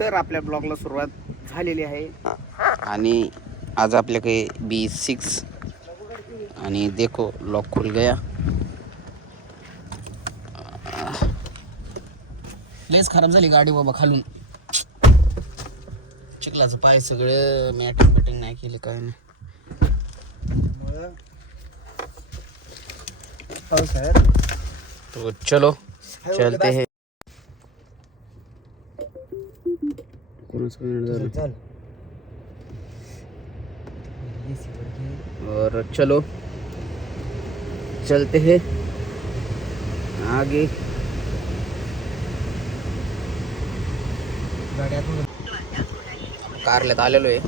तर आपल्या ब्लॉगला सुरुवात झालेली आहे. आणि आज आपल्याकडे बी सिक्स आणि देखो लॉक खुल गया. लेस खराब झाली गाडी बाबा खालून. चिखलाचं पाय सगळं मॅटिंग बिटिंग नाही केली काय नाही. तो चलो चलते हैं. कोणाचं मिनिट झालं और चलो. चलते हैं. आगे. कारल्यात आलेलो आहे.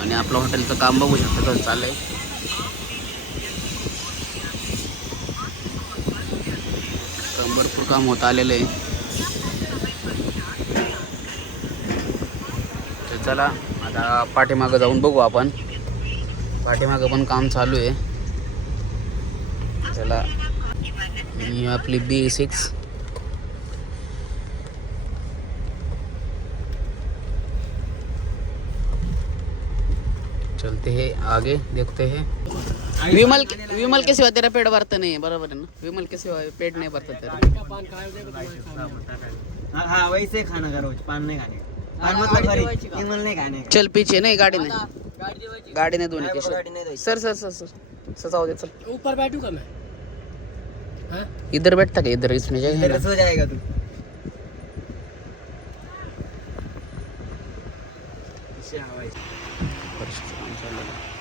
आणि आपलं हॉटेलचं काम बघू शकता कसं चाललंय. भरपूर काम होत आलेलं आहे. चला आता पाठीमागं जाऊन बघू आपण. पाठीमागं पण काम चालू आहे. चला ही आपली बी सिक्स चलते हैं आगे देखते हैं. विमल विमल के सिवा तेरा पेट भरता नहीं है बराबर है ना? विमल के सिवा पेट नहीं भरता तेरा. हाँ वैसे खाना का रोज पान नहीं खाने का मतलब नहीं का चल पीछे नहीं गाड़ी नहीं. गाड़ी नहीं धोने की गाड़ी नहीं। Sir sir sir sir. Sir जाओ दे चल. ऊपर बैठूंगा मैं? हाँ? इधर बैठता क्या? इधर इसमें जगह है इधर। ना सो जाएगा तू। फरशीचं काम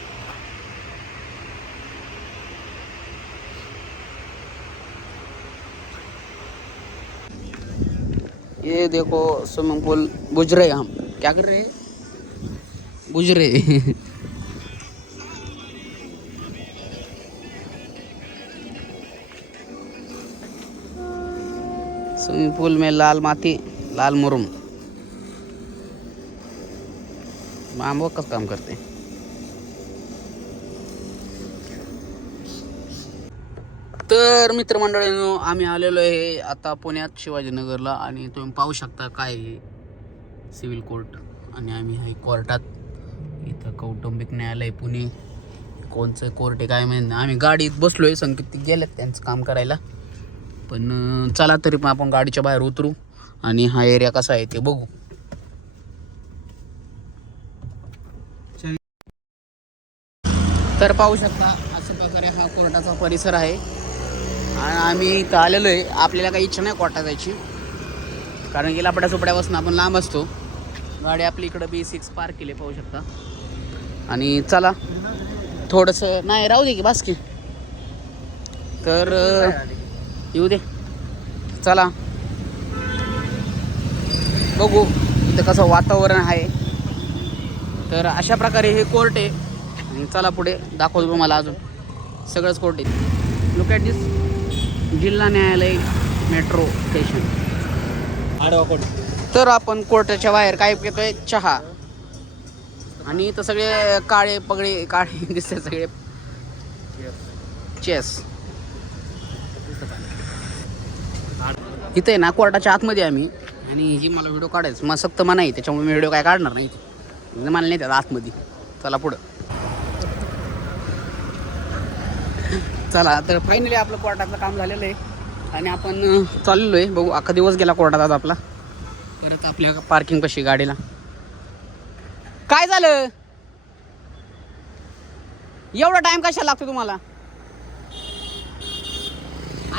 ये देखो, स्विमिंग पूल रहे हम। क्या कर रहे हैं? रहे स्विमिंग पूल में लाल माती, लाल मुरुम। माम वो कसं काम करते तर मित्रमंडळींनो आम्ही आलेलो आहे आता पुण्यात शिवाजीनगरला आणि तुम्ही पाहू शकता काय सिव्हिल कोर्ट आणि आम्ही आहे कोर्टात. इथं कौटुंबिक न्यायालय पुणे. कोणचं कोर्ट आहे काय माहिती नाही. आम्ही गाडीत बसलो आहे संकेत गेलेत त्यांचं काम करायला. पण चला तरी पण आपण गाडीच्या बाहेर उतरू आणि हा एरिया कसा आहे ते बघू. तर पाहू शकता अशा प्रकारे हा कोर्टाचा परिसर आहे. आणि आम्ही इथं आलेलो आहे. आपल्याला काही इच्छा नाही कोटा जायची. कारण की लापड्या सुपड्यापासून आपण लांब असतो. गाडी आपली इकडं बी सिक्स पार्क केली पाहू शकता. आणि चला. थोडंसं नाही राहू दे की बास की. तर येऊ दे. चला. बघू इथं कसं वातावरण आहे. तर अशा प्रकारे हे कोर्ट आहे. आणि चला पुढे दाखवतो तुम्हाला अजून. सगळंच कोर्ट आहे. लुक ॲट दिस जिल्हा न्यायालय मेट्रो स्टेशन. तर आपण कोर्टाच्या बाहेर काय पितोय? चहा. आणि इथं सगळे काळे पगळे काळे दिसते सगळे. चेस इथं आहे ना कोर्टाच्या आतमध्ये आम्ही. आणि ही मला व्हिडिओ काढायचं. मला सक्त मना आहे त्याच्यामुळे मी व्हिडिओ काय काढणार नाही. म्हणजे मला नाही त्यात आतमध्ये. चला पुढं. चला तर फायनली आपलं कोर्टातलं काम झालेलं आहे. आणि आपण अं, चाललेलो आहे बघू अख्खा दिवस गेला कोर्टात आज आपला. परत आपल्या पार्किंग पाशी गाडीला. काय झालं? एवढा टाइम कशाला लागतो तुम्हाला?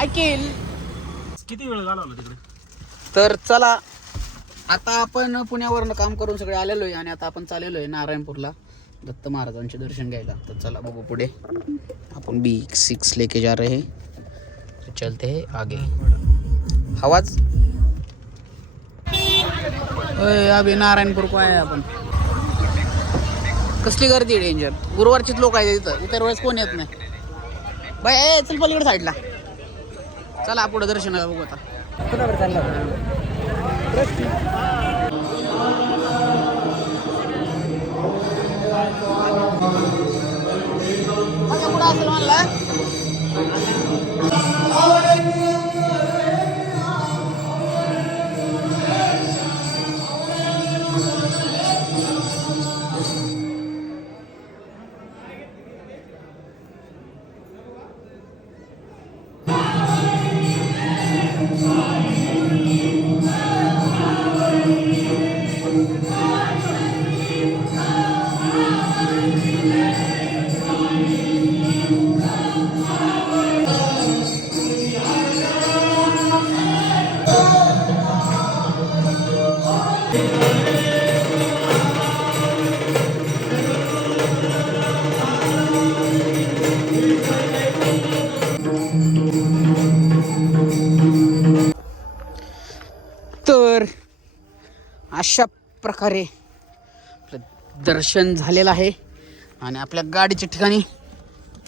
ऐकेल. किती वेळ झाला तिकडे? तर चला आता आपण पुण्यावरनं काम करून सगळे आलेलो आहे आणि आता आपण चाललेलो आहे नारायणपूरला. दत्त महाराजांचे दर्शन घ्यायला. तर चला बघू पुढे. आपण बी सिक्स लेके जा रहे. हैं चलते हैं आगे. आवाज? अय, अभि नारायणपूर को आहे आपण? कसली गर्दी डेंजर गुरुवारचीच लोक आहेत इथं. इतर वेळेस कोण येत नाही. बाय ए, चल पलीकडे साईडला चला पुढे दर्शनाला बघू आता. अशा प्रकारे दर्शन झालेलं आहे. आणि आपल्या गाडीच्या ठिकाणी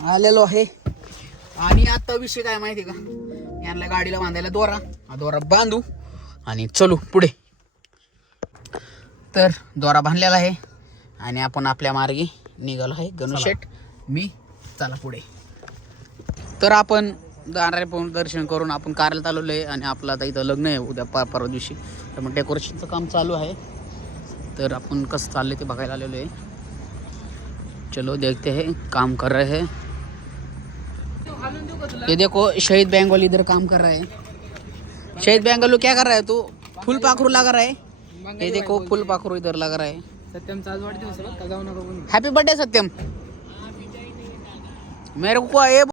आलेलो आहे. आणि आता विषय काय माहिती आहे का? यांना गाडीला बांधायला दोरा. हा दोरा बांधू आणि चलू पुढे. तर दोरा बांधलेला आहे. आणि आपण आपल्या मार्गी निघालो आहे. गणुशेठ मी चला पुढे. तर आपण जाणारे पाहून दर्शन करून आपण कार्यालयात आलेलो आहे आणि आपलं आता इथं लग्न आहे उद्या पर परवा दिवशी. तर मग डेकोरेशनचं काम चालू आहे. तर आपण कसं चाललंय ते बघायला आलेलो आहे. चलो देखते हैं काम कर रहे हैं. ये देखो शहीद बेंगोल इधर काम कर रहा है. शहीद बेंगोल क्या कर रहा है तू? फुल पाखरू लगा रहा है? ये देखो फुल पाखरू इधर लगा रहा है. सत्यमचा आज वाढदिवस हैप्पी बर्थडे सत्यम. मेरे को ये